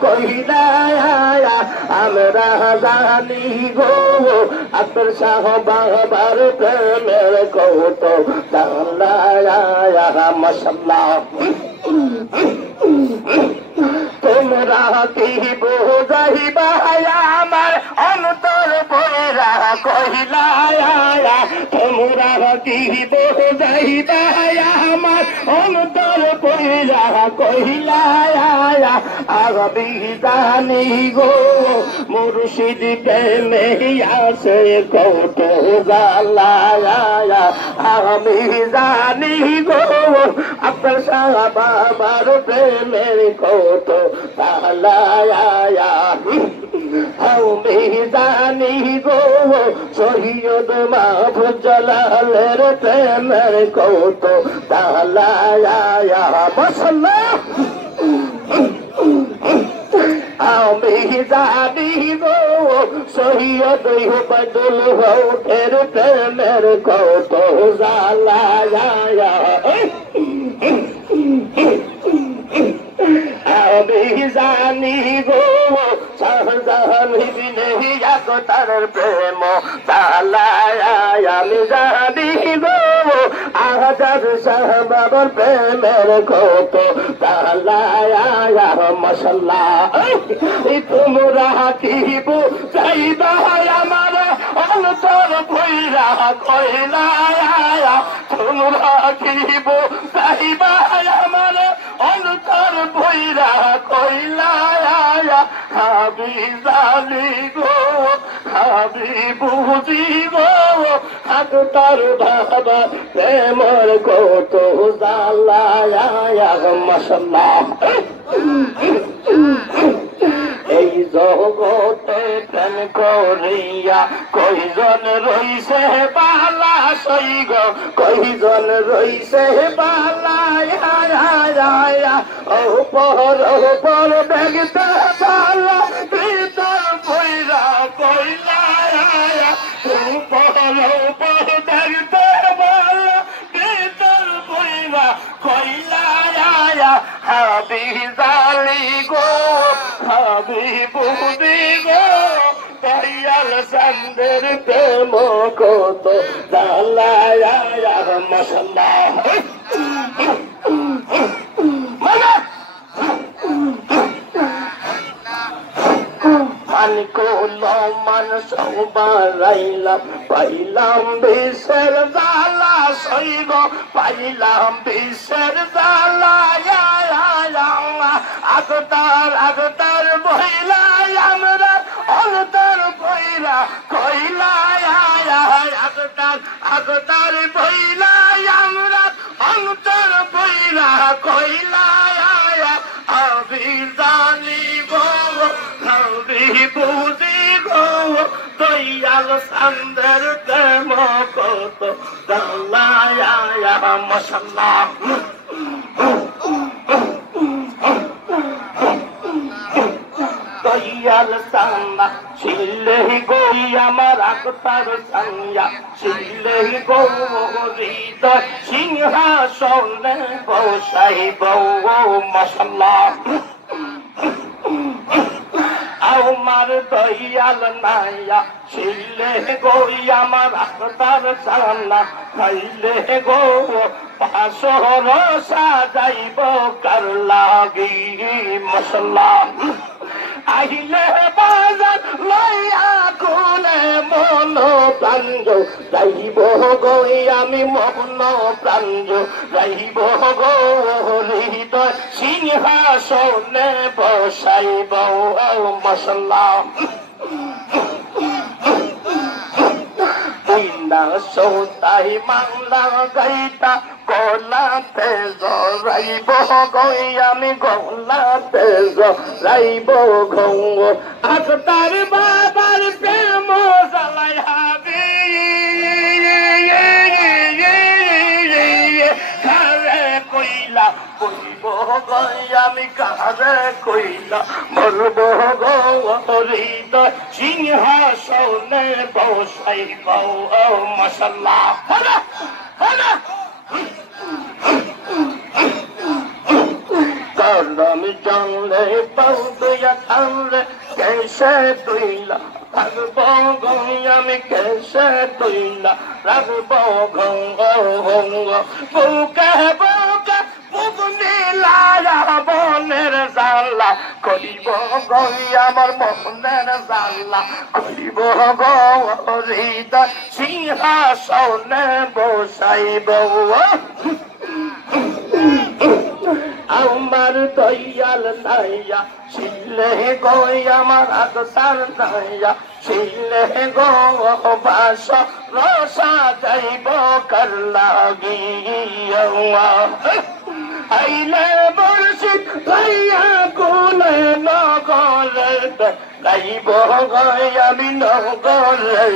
কইলা আমরা জানি গো আতর শাহ বাবার প্রেমের কত জানলা মাশাআল্লাহ তোমরা কি বুঝাইবা আমার অন্তর বইরা কহিলা তোমরা কি বুঝাইবা আমার অন্তর বইরা কহিলা আমি জানি গো মুর্শিদ প্রেমে আছে কত জালা আমি জানি গো আপনার শাহ বাবার প্রেমের কত জালা আমি জানি গো শহীদ মাহফুজ জালালের প্রেমের কত জালা মাশাআল্লাহ আমি জানি গো শহীদ উবাইদুল হকের প্রেমের কত জালা আমি জানি গো শাহজাহান ইবনে ইয়াকতারের প্রেম জালা আমি জানি গো আজাদ শাহ বাবার প্রেমের কত জালা মাশাআল্লাহ তোমরা কি বুঝাইবা আমার অন্তর বইরা কইলা তোমরা কি বুঝাইবা আমার অন্তর বইরা কইলা আমি জানি গো আমি বুঝি গো তার বাবা প্রেমর কত জালা মাশাআল্লাহ এই জগতে প্রেম করিয়া কইজন রইছে বালা সইগ কইজন রইছে বালা ও পর দেখতে বালা ভিতর বইরা কইলা পর দেখতে বালা ভিতর বইরা কইলা হাবি জালি গো হাবি বুদি গো দয়াল চন্দ্রের প্রেম কত জালা মাশাআল্লাহ মান কোলো মান সৌবারাইলাম পাইলাম বিশের জালা সইগ পাইলাম বিশের জালা আগতার বইলা আমরা অন্তর বইলা কইলা আগতার বইলা আমরা অন্তর বইলা কইলা আমি জানি গো আমি বুঝি গো দয়াল চন্দ্রের প্রেম কত জালা মাশাআল্লাহ দয়াল সান্না ছিলে গো আমার আগতার সাইয়া ছিলে গো হৃদয় সিংহাসনে বসাইব মাশাআল্লাহ আমার দয়াল নাইয়া ছিলে গো আমার আগতার সান্না খাইলে গো পাশর সাজাইব কার লাগি মাশাআল্লাহ আহিলে বাজার লইয়া কোনে মন প্রাঞ্জ যাইব গো আমি মন প্রাঞ্জ যাইব গো হৃদয় সিংহাসনে বসাইব মাশাআল্লাহ না সৌতাই মাংলা গাইতা গলাতে জরাইব গই আমি গলাতে জরাইব ঘৌ আগতার বাবার প্রেম জ্বালাই হাবি কারে কইলা বইব গই আমি কারে কইলা মরব গো হৃদয় সিংহাসনে বসাইব মাশাআল্লাহ عالم جانلے بودیا تھانلے کیسے دوئیلا رگبو گویا میں کیسے دوئیلا رگبو گنگا ہونگا بوکے بوکے بوگنی لایا بونر زالا করিব গই আমার মনের জানলা করিব গো হৃদয় সিংহাসনে বসাইব আমার দয়াল নাইয়া শিলে গই আমার আদসার নাইয়া শিলে গো বাস রসা যাইব কার লাগিয়া আইলে বর্ষিত গাইয়া কোলে নগলে গাইব গাই আমি নগলে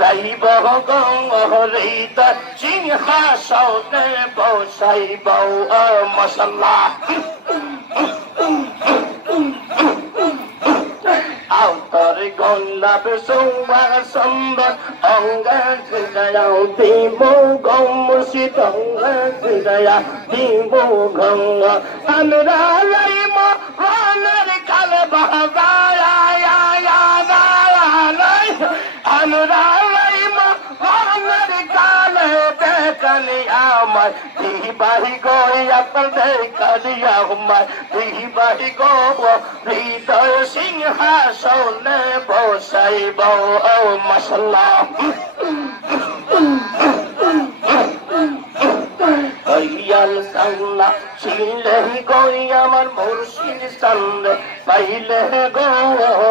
গাইব গহরিত সিংহাসনে বসাইব মাশাআল্লাহ আউতর গোলাপ সোমা সম্বত অঙ্গে হৃদয়াও দিব গমুষিত অঙ্গে হৃদয়া দিব গঙ্গ আমরা লাইম রানের কালে বাজায়া আমরা লাইম রানের কালে দেখানি আমায় দিবাহি গই আপনার দেখানি আমায় দিবাহি গো হৃদয় সিংহাসনে বসাইব মাশাআল্লাহ দয়াল সাল্লা ছিলে গই আমার মুর্শিদ সাল্লে পাইলে গো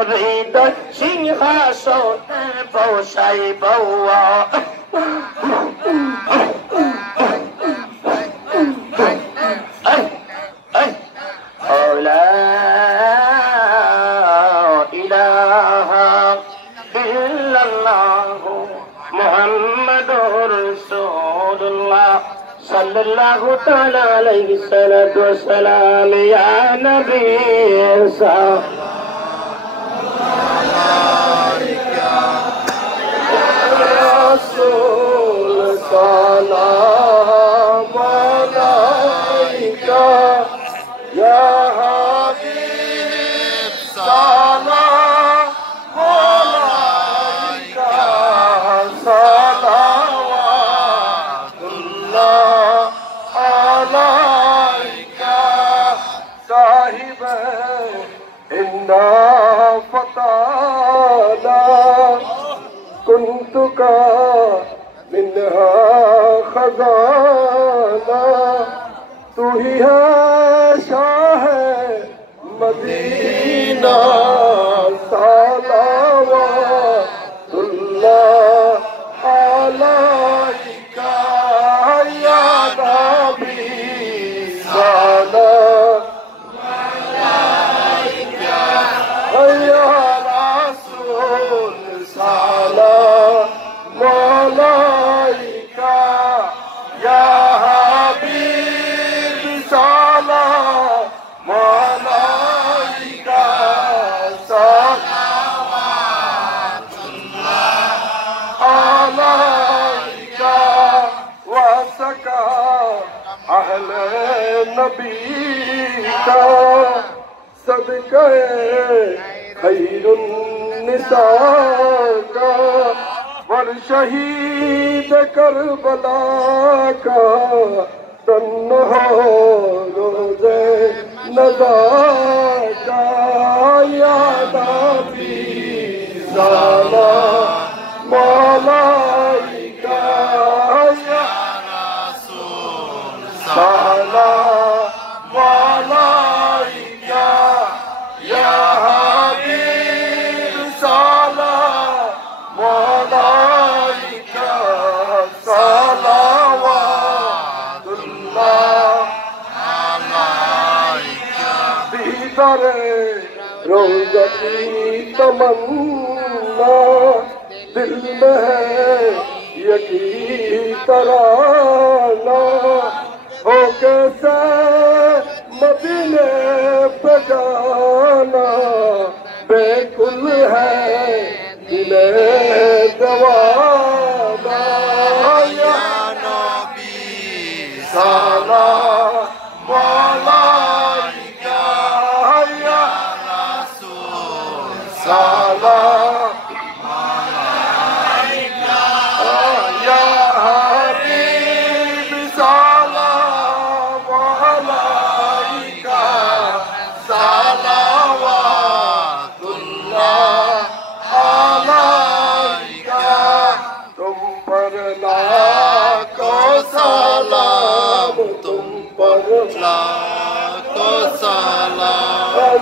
হৃদয় সিংহাসনে বসাইব sallallahu ta'ala alayhi salatu wassalam ya nabi rasul salam alayka ya habib salam alayka فتانا كنت منها خزانہ تو ہی ہے شاہ مدینہ صلوات اللہ علیک یا نبی صلوات نبی کا صدقہ خیر النساء کا ور شہید کربلا کا تنہا روزے نزا کا یا نبی سلام علیکہ یا رسول سلام علیکہ یا حبیب سلام علیکہ صلوات اللہ علیکہ بیدر روزتی تمنا دل میں ہے یکی ترانہ ہو کیسے مدینے پہ جانا بے کل ہے دل جوانا یا نبی سلام علیکہ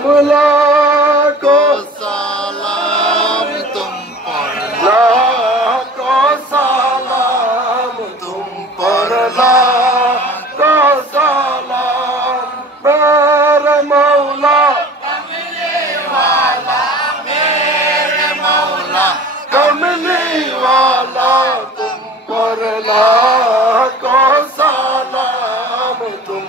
مملا کو سلام تم پر لاکھوں سلام تم پر لاکھوں سلام میرے مولا کملی والا تم پر لاکھوں سلام تم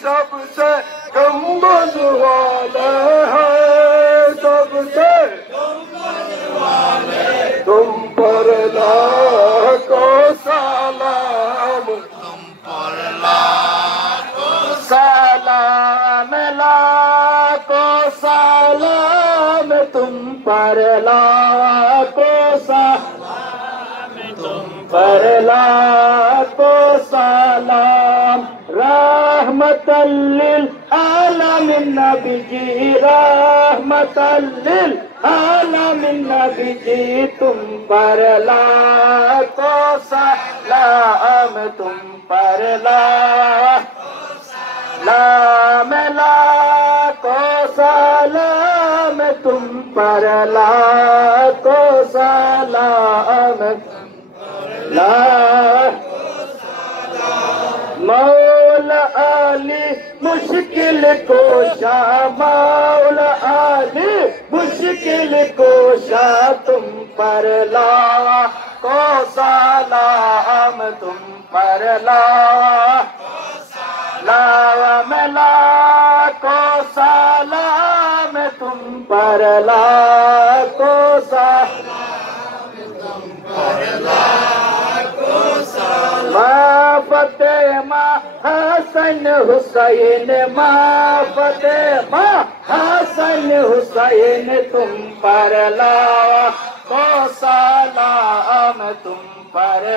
سب سے گنبد والے ہیں سب سے تم پر لاکھوں سلام سلام لاکھوں سلام تم پر لاکھوں سلام تم پر لاکھوں سلام رحمت للعالمین نبی جی رحمت للعالمین نبی جی تم پر لاکھوں سلام تم پر سلام لاکھوں سلام تم پر لاکھوں سلام مولا علی مشکل کوشا مولا علی مشکل کوشا تم پر لاکھوں سلام تم پر سلام لاکھوں سلام تم پر لاکھوں سلام تم پر ماں فتح ماں حسن حسین ماں فتح ماں حسن حسین تم پر لاکھوں سلام تم پر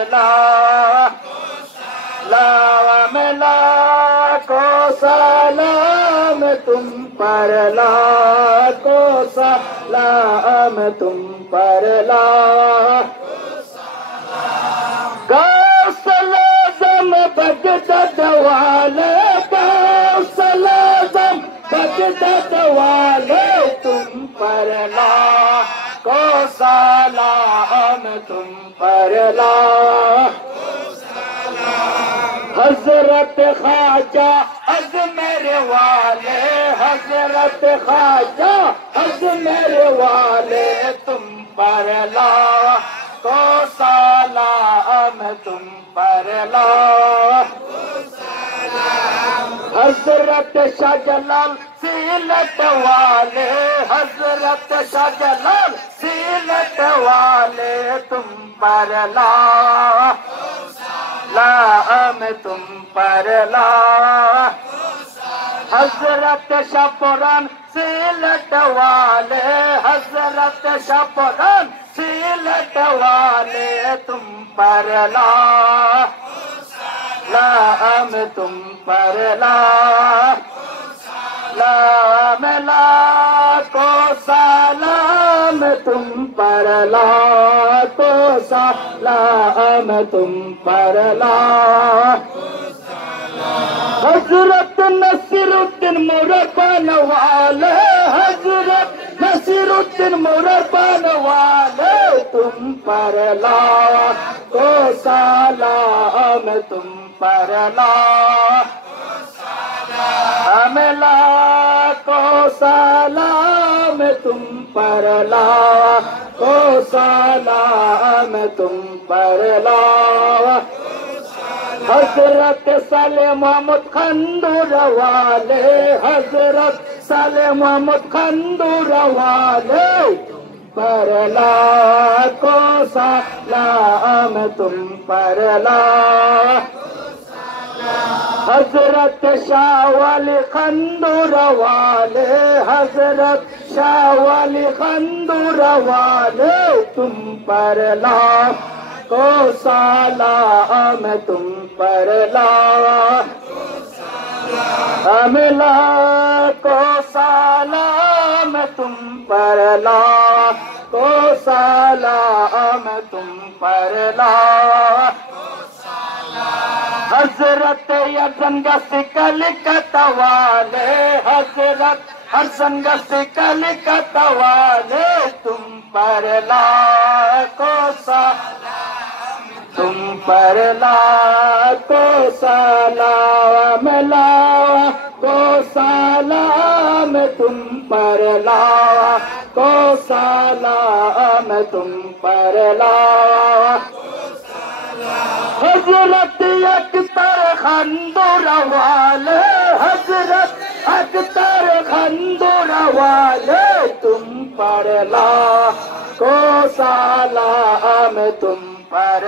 سلام لاکھوں سلام تم پر لاکھوں سلام تم پر غوث اعظم بغداد والے غوث اعظم بغداد والے تم پر لاکھوں سلام تم پر حضرت خواجہ اجمیر والے حضرت خواجہ اجمیر والے تم پر لاکھوں سلام تم پر حضرت شاہ جلال سیلٹ والے حضرت شاہ جلال سیلٹ والے تم پر سلام تم پر حضرت شاہ پوران سیلٹ والے حضرت شاہ پوران سیلٹ والے تم پر سلام تم پر سلام لاکھوں سلام تم پر لاکھوں سلام تم پر حضرت نصیر الدین مربان والے حضرت نصیر الدین مربان والے تم پر لاکھوں سلام تم پر سلام لاکھوں سلام تم پر لاکھوں سلام تم پر حضرت صالح محمد خندور والے حضرت صالح محمد خندور والے پر لاکھوں سلام تم پر حضرت شاہ ولی خندور والے حضرت شاہ ولی خندور والے تم پر لاکھوں سلام تم پر سلام لاکھوں سلام تم پر لاکھوں سلام تم پر حضرت حسن گسکل کتوالے حضرت حسن گسکل کتوالے تم پر لاکھوں سلام تم پر لاکھوں سلام لاکھوں سلام تم پر لاکھوں سلام تم پر حضرت اکتر خندور والے حضرت اکتر خندور والے تم پر لاکھوں سلام تم پر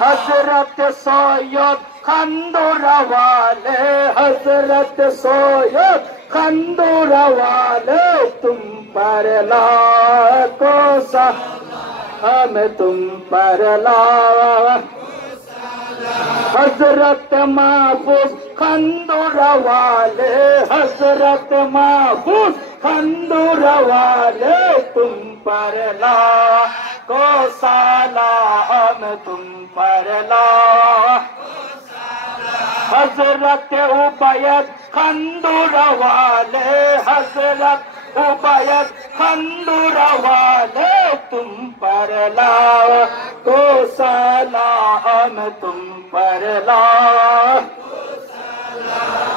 حضرت سید خندور والے حضرت سید خندور والے تم پر لاکھوں سلام تم پر حضرت محفوظ خندور والے حضرت محفوظ خندور والے تم پر لاکھوں سلام تم پر حضرت عبید خندور والے حضرت عبید خندور والے تم پر لاکھوں سلام تم پر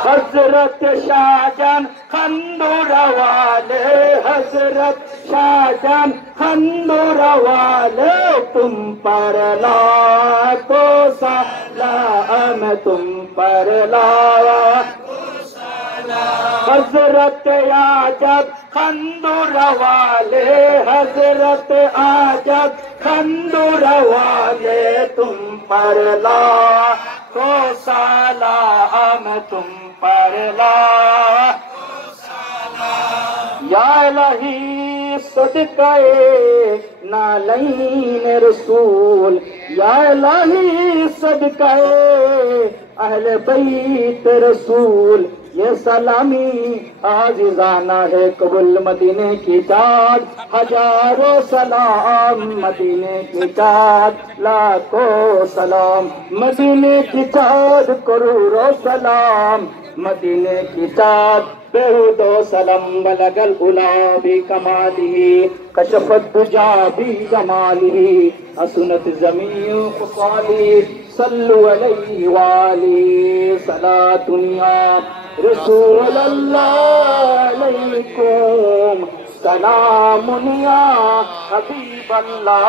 حضرت شاہجہاں خندور والے حضرت شاہجہاں خندور والے تم پر لاکھوں سلام تم پر حضرت اعجد خندور والے حضرت اعجد خندور والے تم پر لاکھوں سلام تم پر یا الہی صدقہ نالین رسول یا الہی صدقہ اہل بیت رسول یہ سلامی عزیزانہ ہے قبول مدینے کی چاند ہزاروں سلام مدینے کی چاند لاکھوں سلام مدینے کی چاند کروڑوں سلام مدینے کی چاند بہود و سلام بلغ العلا بکمالہ کشف الدجا بجمالہ حسنت جمیع خصالہ صلو علیہ وآلہ صلاۃ یا رسول اللہ علیکم سلام یا حبیب اللہ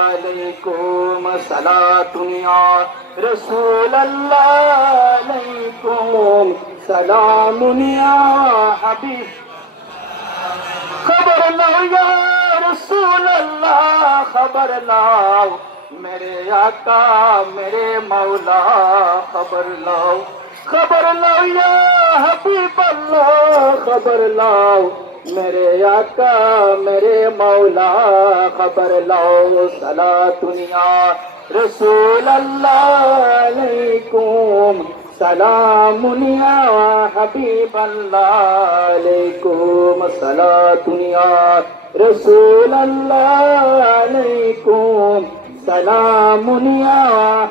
علیکم صلاۃ یا رسول اللہ علیکم سلام یا حبیب خبر لو یا رسول اللہ خبر لاؤ میرے آقا میرے مولا خبر لاؤ یا حبیب اللہ خبر لاؤ میرے آقا میرے مولا خبر لاؤ صلاۃ یا رسول اللہ علیکم سلام یا حبیب اللہ علیکم صلاۃ یا رسول اللہ علیکم سلام یا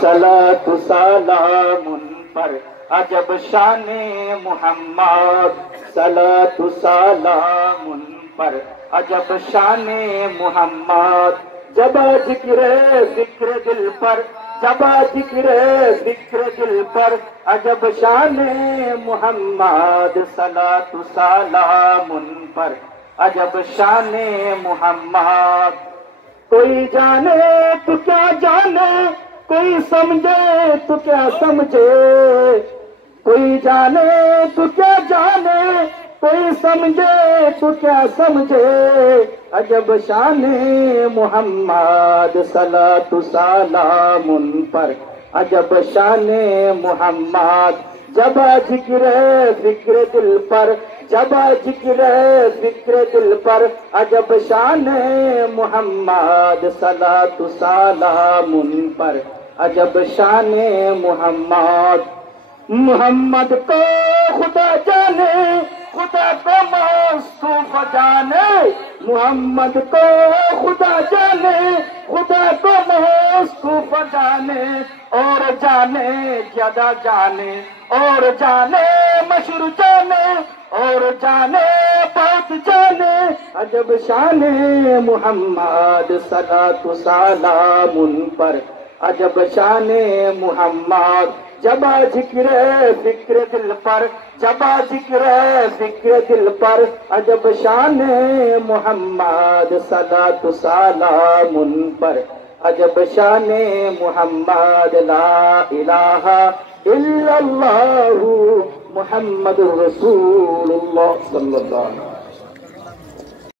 صلاۃ سلام پر عجب شان محمد صلاۃ سلام پر عجب شان محمد جب ذکر دل پر جب ذکر دل پر عجب شان محمد صلاۃ سلام پر عجب شان محمد کوئی جانے تو کیا جانے کوئی سمجھے تو کیا سمجھے کوئی جانے تو کیا جانے کوئی سمجھے تو کیا سمجھے عجب شان محمد صلاۃ سلام پر عجب شان محمد جب ذکر دل پر جب ذکر دل پر عجب شان محمد صلاۃ سلام پر عجب شان محمد محمد کو خدا جانے خدا کو مصطفیٰ جانے محمد کو خدا جانے خدا کو जाने और जाने ज्यादा जाने और जाने मशहूर जाने और जाने बहुत जाने अजब शाने मुहम्मद सलातु सलाम उन पर अजब शाने मुहम्मद जबा जिक्र फिक्र दिल पर जबा जिक्र फिक्र दिल पर अजब शाने मुहम्मद सलातु सलाम उन पर अजब शाने मुहम्मद ला इलाहा इल्लल्लाहु मुहम्मदुर रसूलुल्लाह सल्लल्लाहु अलैहि वसल्लम।